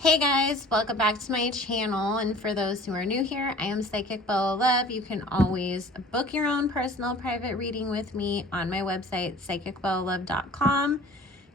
Hey guys, welcome back to my channel, and for those who are new here, I am Psychic Bella Love. You can always book your own personal private reading with me on my website, psychicbellalove.com.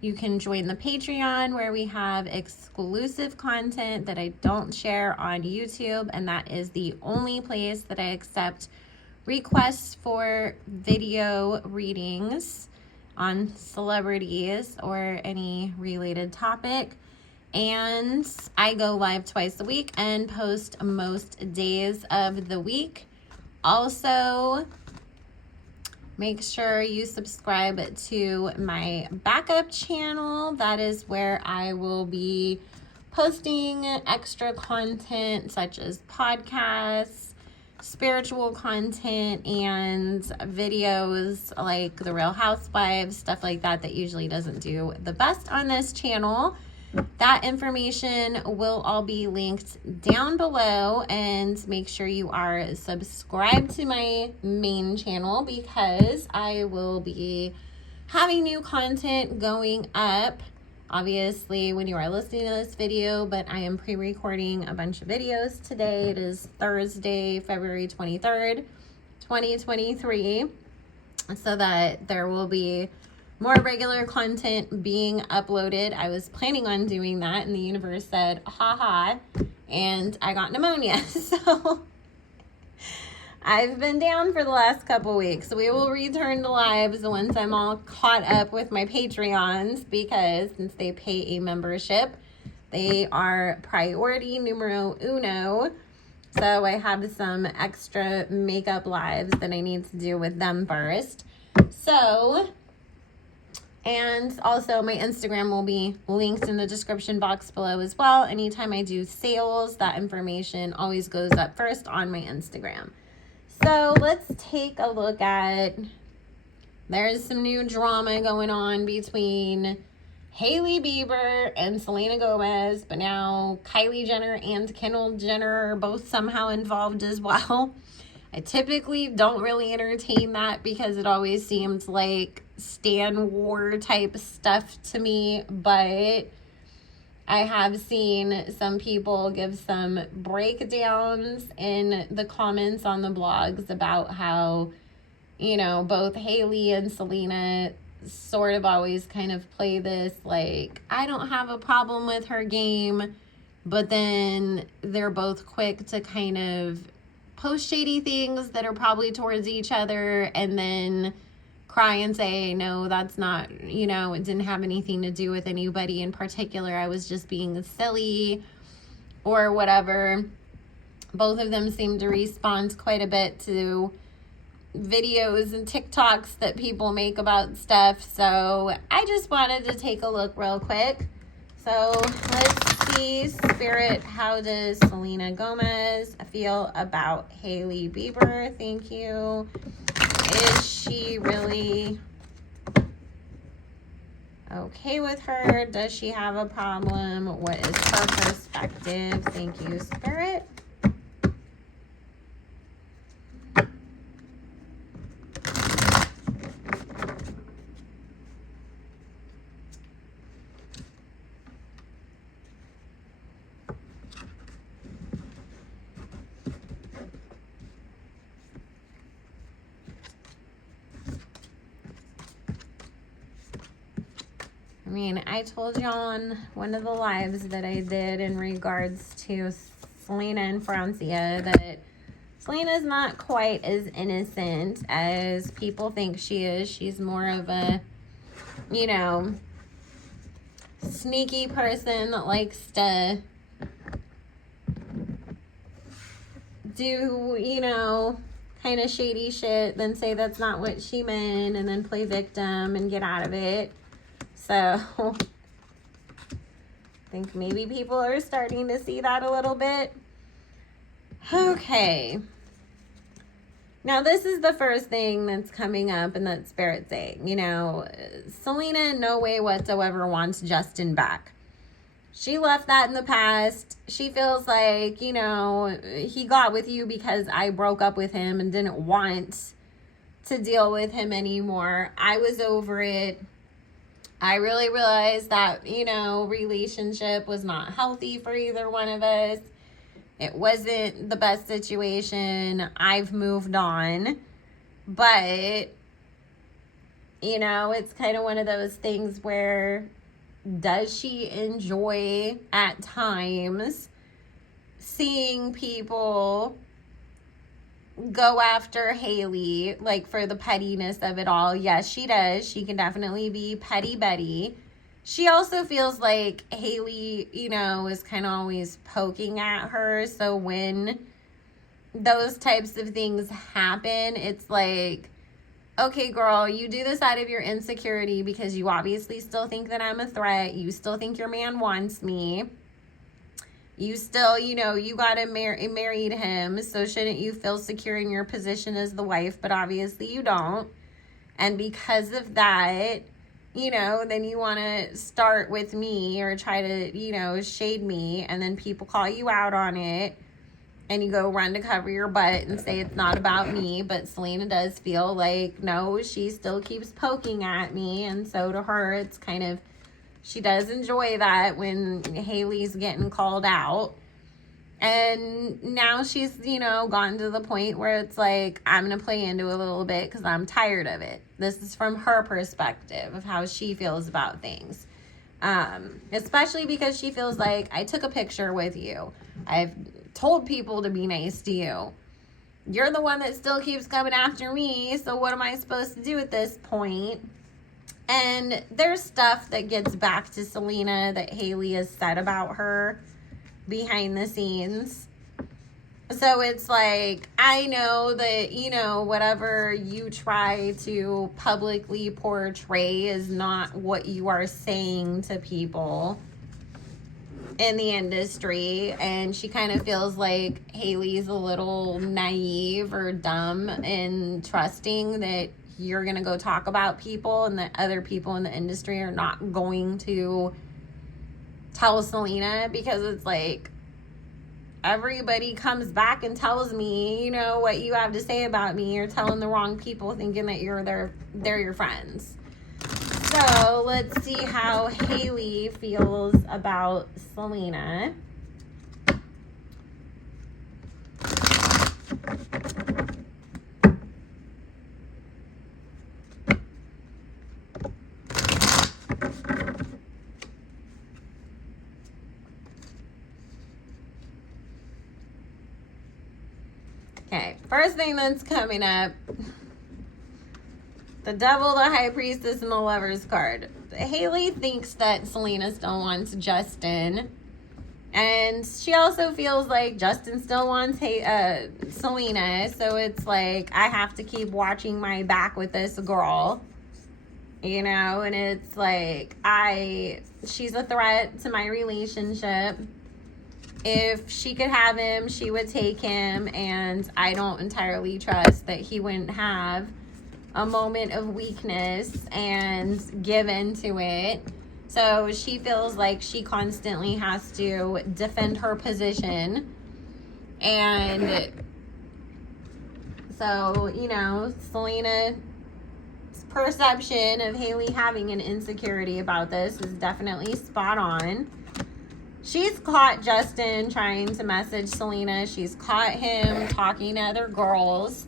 You can join the Patreon where we have exclusive content that I don't share on YouTube, and that is the only place that I accept requests for video readings on celebrities or any related topic. And I go live twice a week and post most days of the week. Also, make sure you subscribe to my backup channel. That is where I will be posting extra content such as podcasts, spiritual content, and videos like The Real Housewives, stuff like that that usually doesn't do the best on this channel. That information will all be linked down below, and make sure you are subscribed to my main channel because I will be having new content going up, obviously, when you are listening to this video, but I am pre-recording a bunch of videos today. It is Thursday, February 23rd, 2023, so that there will be more regular content being uploaded. I was planning on doing that, and the universe said, haha, and I got pneumonia. So I've been down for the last couple weeks. We will return to lives once I'm all caught up with my Patreons, because since they pay a membership, they are priority numero uno. So I have some extra makeup lives that I need to do with them first. And also my Instagram will be linked in the description box below as well. Anytime I do sales, that information always goes up first on my Instagram. So let's take a look at, there's some new drama going on between Hailey Bieber and Selena Gomez, but now Kylie Jenner and Kendall Jenner are both somehow involved as well. I typically don't really entertain that because it always seems like Stan War type stuff to me, but I have seen some people give some breakdowns in the comments on the blogs about how, you know, both Hailey and Selena sort of always kind of play this like, I don't have a problem with her game, but then they're both quick to kind of post shady things that are probably towards each other and then cry and say, no, that's not, you know, it didn't have anything to do with anybody in particular. I was just being silly or whatever. Both of them seem to respond quite a bit to videos and TikToks that people make about stuff. So I just wanted to take a look real quick. So let's see, Spirit, how does Selena Gomez feel about Hailey Bieber? Thank you. Is she really okay with her? Does she have a problem? What is her perspective? Thank you, Spirit. I mean, I told you on one of the lives that I did in regards to Selena and Francia that Selena's not quite as innocent as people think she is. She's more of a, you know, sneaky person that likes to do, you know, kind of shady shit, then say that's not what she meant, and then play victim and get out of it. So I think maybe people are starting to see that a little bit. Okay. Now this is the first thing that's coming up and that Spirit's saying. You know, Selena in no way whatsoever wants Justin back. She left that in the past. She feels like, you know, he got with you because I broke up with him and didn't want to deal with him anymore. I was over it. I really realized that, you know, relationship was not healthy for either one of us. It wasn't the best situation. I've moved on. But, you know, it's kind of one of those things where, does she enjoy at times seeing people go after Hailey, like, for the pettiness of it all? Yes, she does. She can definitely be petty Betty. She also feels like Hailey, you know, is kind of always poking at her. So when those types of things happen, it's like, okay, girl, you do this out of your insecurity because you obviously still think that I'm a threat. You still think your man wants me. You still, you know, you got to married him. So shouldn't you feel secure in your position as the wife? But obviously you don't. And because of that, you know, then you want to start with me or try to, you know, shade me. And then people call you out on it. And you go run to cover your butt and say it's not about me. But Selena does feel like, no, she still keeps poking at me. And so to her, it's kind of, she does enjoy that when Hailey's getting called out. And now she's, you know, gotten to the point where it's like, I'm going to play into a little bit because I'm tired of it. This is from her perspective of how she feels about things. Especially because she feels like, I took a picture with you. I've told people to be nice to you. You're the one that still keeps coming after me. So what am I supposed to do at this point? And there's stuff that gets back to Selena that Hailey has said about her behind the scenes. So it's like, I know that, you know, whatever you try to publicly portray is not what you are saying to people in the industry. And she kind of feels like Hailey's a little naive or dumb in trusting that you're going to go talk about people and that other people in the industry are not going to tell Selena, because it's like, everybody comes back and tells me, you know, what you have to say about me. You're telling the wrong people thinking that they're your friends. So let's see how Hailey feels about Selena. Okay, first thing that's coming up, the devil, the high priestess, and the lover's card. Hailey thinks that Selena still wants Justin. And she also feels like Justin still wants Selena. So it's like, I have to keep watching my back with this girl. You know, and it's like, she's a threat to my relationship. If she could have him, she would take him, and I don't entirely trust that he wouldn't have a moment of weakness and give into it. So she feels like she constantly has to defend her position. And so, you know, Selena's perception of Hailey having an insecurity about this is definitely spot on. She's caught Justin trying to message Selena. She's caught him talking to other girls.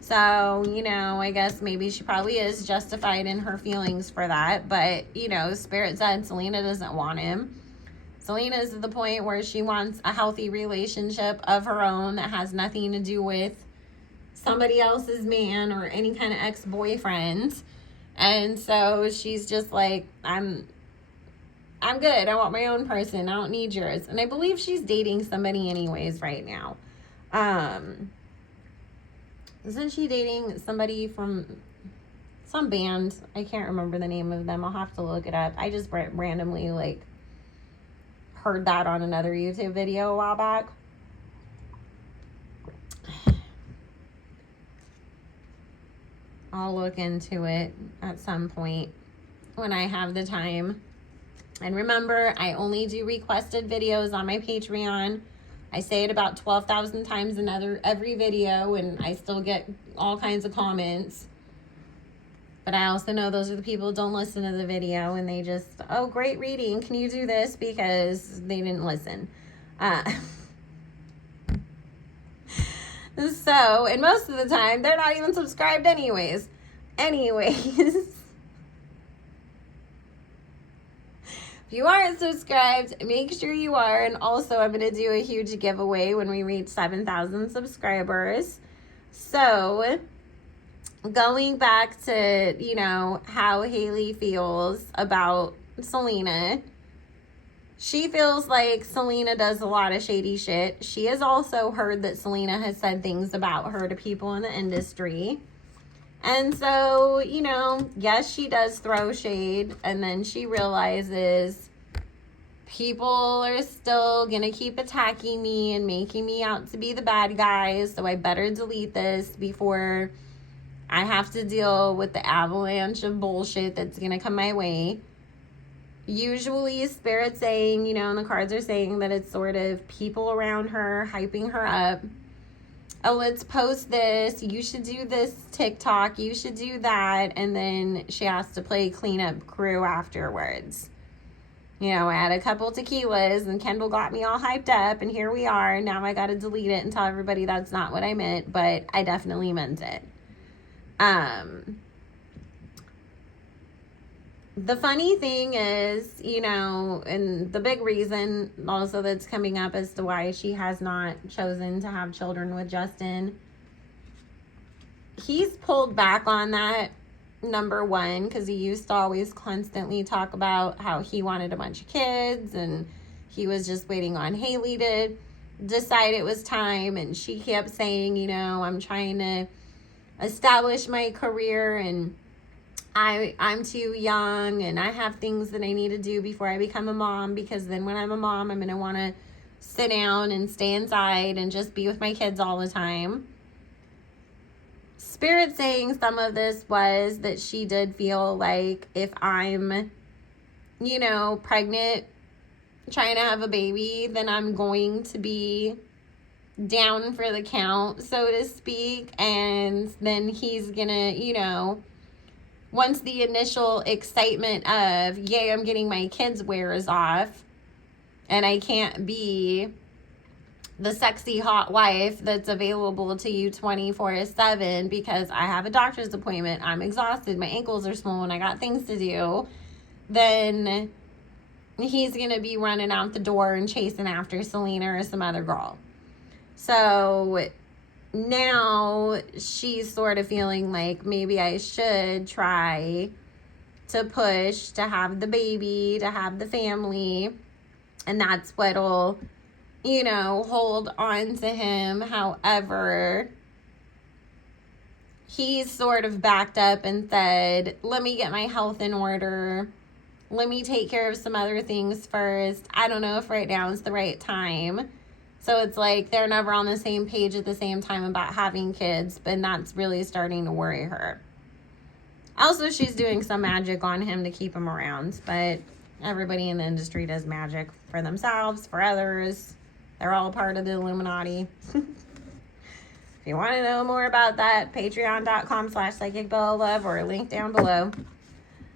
So, you know, I guess maybe she probably is justified in her feelings for that. But, you know, Spirit said Selena doesn't want him. Selena's at the point where she wants a healthy relationship of her own that has nothing to do with somebody else's man or any kind of ex-boyfriend. And so she's just like, I'm good. I want my own person. I don't need yours. And I believe she's dating somebody anyways right now. Isn't she dating somebody from some band? I can't remember the name of them. I'll have to look it up. I just randomly, like, heard that on another YouTube video a while back. I'll look into it at some point when I have the time. And remember, I only do requested videos on my Patreon. I say it about 12,000 times in every video, and I still get all kinds of comments. But I also know those are the people who don't listen to the video and they just, oh, great reading. Can you do this? Because they didn't listen. So, and most of the time, they're not even subscribed anyways. If you aren't subscribed, make sure you are. And also, I'm going to do a huge giveaway when we reach 7,000 subscribers. So, going back to, you know, how Hailey feels about Selena. She feels like Selena does a lot of shady shit. She has also heard that Selena has said things about her to people in the industry. And so, you know, yes, she does throw shade. And then she realizes people are still going to keep attacking me and making me out to be the bad guys. So I better delete this before I have to deal with the avalanche of bullshit that's going to come my way. Usually Spirit's saying, you know, and the cards are saying that it's sort of people around her hyping her up. Oh, let's post this. You should do this TikTok. You should do that. And then she has to play cleanup crew afterwards. You know, I had a couple tequilas and Kendall got me all hyped up and here we are. Now I got to delete it and tell everybody that's not what I meant, but I definitely meant it. The funny thing is, you know, and the big reason also that's coming up as to why she has not chosen to have children with Justin, he's pulled back on that, number one, because he used to always constantly talk about how he wanted a bunch of kids and he was just waiting on Hailey to decide it was time. And she kept saying, you know, I'm trying to establish my career and I'm too young and I have things that I need to do before I become a mom, because then when I'm a mom, I'm going to want to sit down and stay inside and just be with my kids all the time. Spirit saying some of this was that she did feel like if I'm, you know, pregnant, trying to have a baby, then I'm going to be down for the count, so to speak. And then he's going to, you know, once the initial excitement of, yay, I'm getting my kids wears off and I can't be the sexy hot wife that's available to you 24/7 because I have a doctor's appointment, I'm exhausted, my ankles are swollen, I got things to do, then he's going to be running out the door and chasing after Selena or some other girl. So now she's sort of feeling like maybe I should try to push to have the baby, to have the family, and that's what'll, you know, hold on to him. However, he's sort of backed up and said, let me get my health in order. Let me take care of some other things first. I don't know if right now is the right time. So it's like they're never on the same page at the same time about having kids, but that's really starting to worry her. Also, she's doing some magic on him to keep him around, but everybody in the industry does magic for themselves, for others. They're all part of the Illuminati. If you want to know more about that, patreon.com/psychicbellalove or link down below.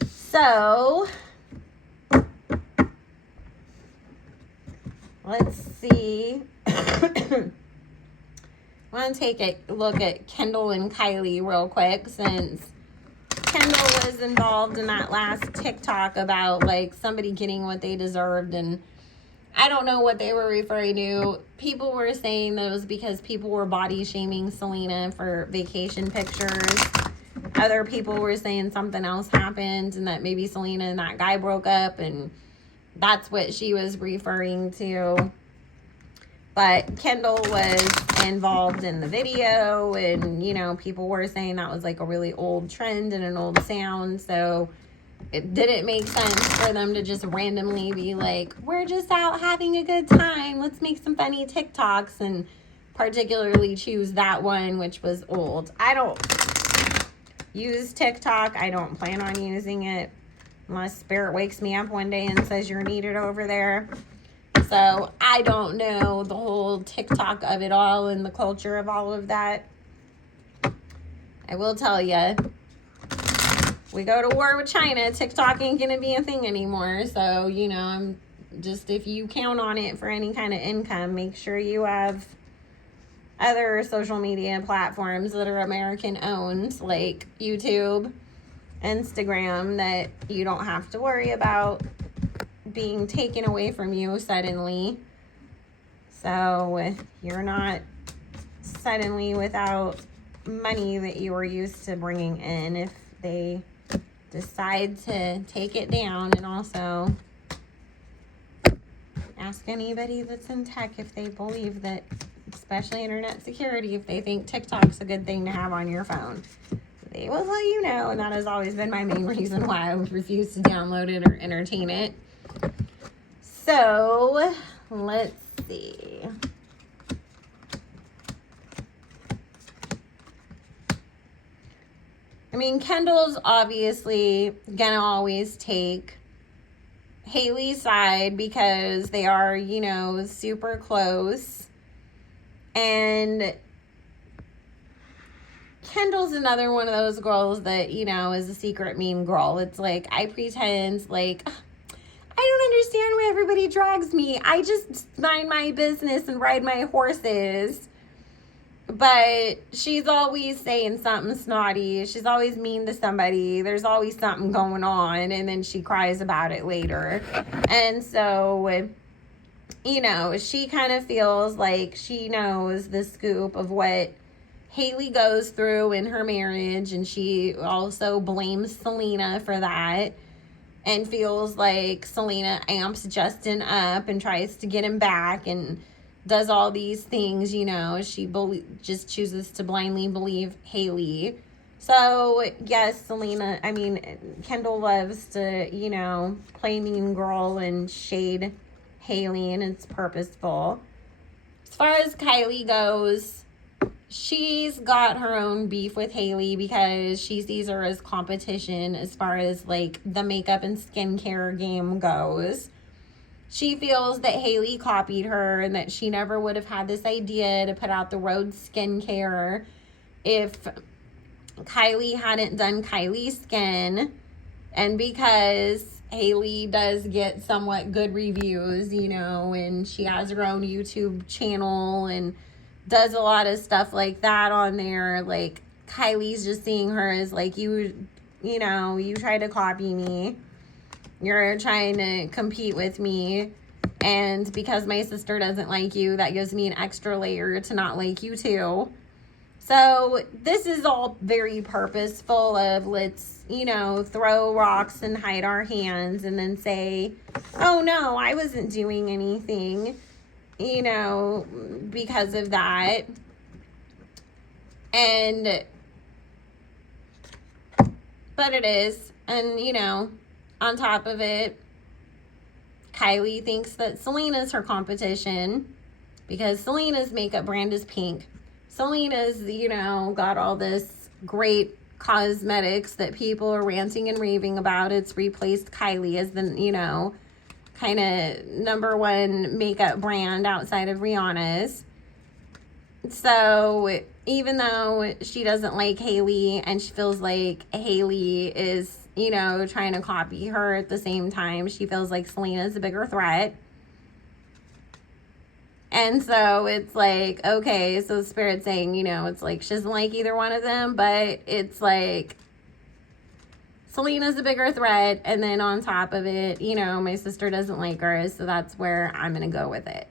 So, let's see. I want to take a look at Kendall and Kylie real quick, since Kendall was involved in that last TikTok about like somebody getting what they deserved, and I don't know what they were referring to. People were saying that it was because people were body shaming Selena for vacation pictures. Other people were saying something else happened and that maybe Selena and that guy broke up, and that's what she was referring to. But Kendall was involved in the video, and, you know, people were saying that was like a really old trend and an old sound. So it didn't make sense for them to just randomly be like, we're just out having a good time, let's make some funny TikToks, and particularly choose that one, which was old. I don't use TikTok. I don't plan on using it unless Spirit wakes me up one day and says you're needed over there. So I don't know the whole TikTok of it all and the culture of all of that. I will tell you, we go to war with China, TikTok ain't gonna be a thing anymore. So, you know, I'm just, if you count on it for any kind of income, make sure you have other social media platforms that are American owned, like YouTube, Instagram, that you don't have to worry about being taken away from you suddenly. So you're not suddenly without money that you were used to bringing in if they decide to take it down. And also ask anybody that's in tech if they believe that, especially internet security, if they think TikTok's a good thing to have on your phone. They will let you know, and that has always been my main reason why I refuse to download it or entertain it. So, let's see. I mean, Kendall's obviously gonna always take Hailey's side because they are, you know, super close. And Kendall's another one of those girls that, you know, is a secret mean girl. It's like, I pretend like, I don't understand why everybody drags me. I just mind my business and ride my horses. But she's always saying something snotty. She's always mean to somebody. There's always something going on. And then she cries about it later. And so, you know, she kind of feels like she knows the scoop of what Hailey goes through in her marriage. And she also blames Selena for that. And feels like Selena amps Justin up and tries to get him back and does all these things, you know. She just chooses to blindly believe Hailey. So, yes, Kendall loves to, you know, play mean girl and shade Hailey, and it's purposeful. As far as Kylie goes, she's got her own beef with Hailey because she sees her as competition as far as, like, the makeup and skincare game goes. She feels that Hailey copied her and that she never would have had this idea to put out the Rose skincare if Kylie hadn't done Kylie's skin. And because Hailey does get somewhat good reviews, you know, and she has her own YouTube channel and does a lot of stuff like that on there, like, Kylie's just seeing her as like, you know, you try to copy me. You're trying to compete with me, and because my sister doesn't like you, that gives me an extra layer to not like you too. So this is all very purposeful of, let's, you know, throw rocks and hide our hands and then say, oh no, I wasn't doing anything, you know, because of that. But it is, and, you know, on top of it, Kylie thinks that Selena's her competition because Selena's makeup brand is pink. Selena's, you know, got all this great cosmetics that people are ranting and raving about. It's replaced Kylie as the, you know, kind of number one makeup brand outside of Rihanna's. So even though she doesn't like Hailey and she feels like Hailey is, you know, trying to copy her at the same time, she feels like Selena's a bigger threat. And so it's like, okay, so Spirit's saying, you know, it's like she doesn't like either one of them, but it's like Selena's a bigger threat. And then on top of it, you know, my sister doesn't like her, so that's where I'm going to go with it.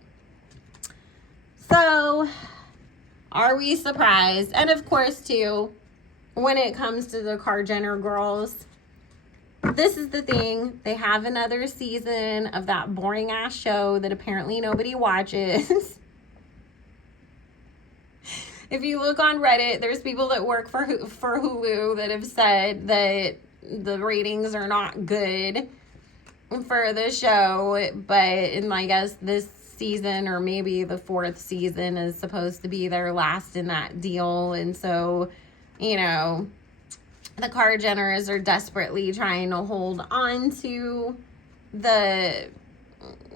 So, are we surprised? And of course, too, when it comes to the Kar Jenner girls, this is the thing. They have another season of that boring ass show that apparently nobody watches. If you look on Reddit, there's people that work for Hulu that have said that the ratings are not good for the show. But I guess this season, or maybe the fourth season, is supposed to be their last in that deal. And so, you know, the Kar Jenners are desperately trying to hold on to the,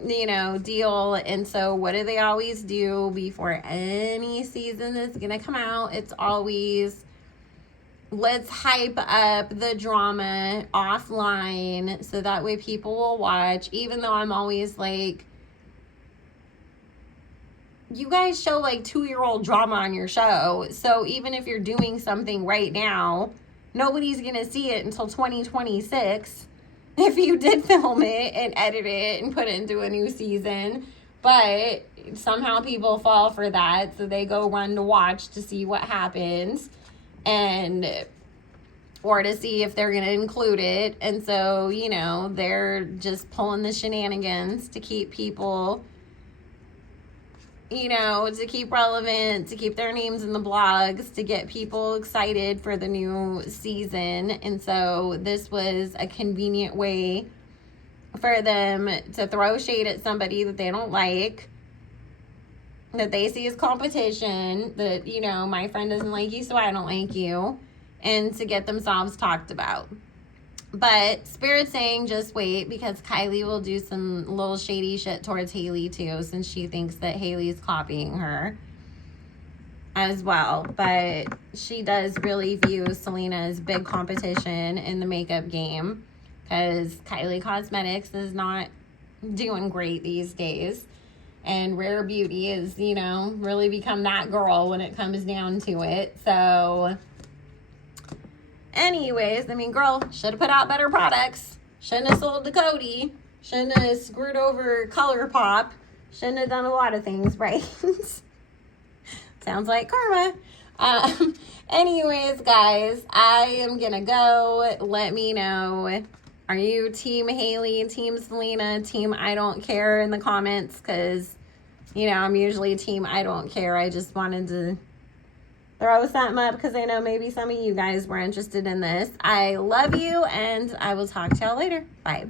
you know, deal. And so what do they always do before any season is going to come out? It's always let's hype up the drama offline so that way people will watch, even though I'm always like, you guys show like 2-year-old drama on your show. So even if you're doing something right now, nobody's going to see it until 2026 if you did film it and edit it and put it into a new season. But somehow people fall for that. So they go run to watch to see what happens or to see if they're going to include it. And so, you know, they're just pulling the shenanigans to keep people, you know, to keep relevant, to keep their names in the blogs, to get people excited for the new season. And so this was a convenient way for them to throw shade at somebody that they don't like, that they see as competition, that, you know, my friend doesn't like you, so I don't like you, and to get themselves talked about. But Spirit's saying just wait, because Kylie will do some little shady shit towards Hailey too, since she thinks that Hailey's copying her as well. But she does really view Selena as big competition in the makeup game, because Kylie Cosmetics is not doing great these days. And Rare Beauty is, you know, really become that girl when it comes down to it. So anyways, I mean, girl, should have put out better products. Shouldn't have sold to Cody. Shouldn't have screwed over ColourPop. Shouldn't have done a lot of things right. Sounds like karma. Anyways, guys, I am going to go. Let me know. Are you Team Hailey, Team Selena, Team I don't care in the comments? Because, you know, I'm usually Team I don't care. I just wanted to throw something up because I know maybe some of you guys were interested in this. I love you, and I will talk to y'all later. Bye.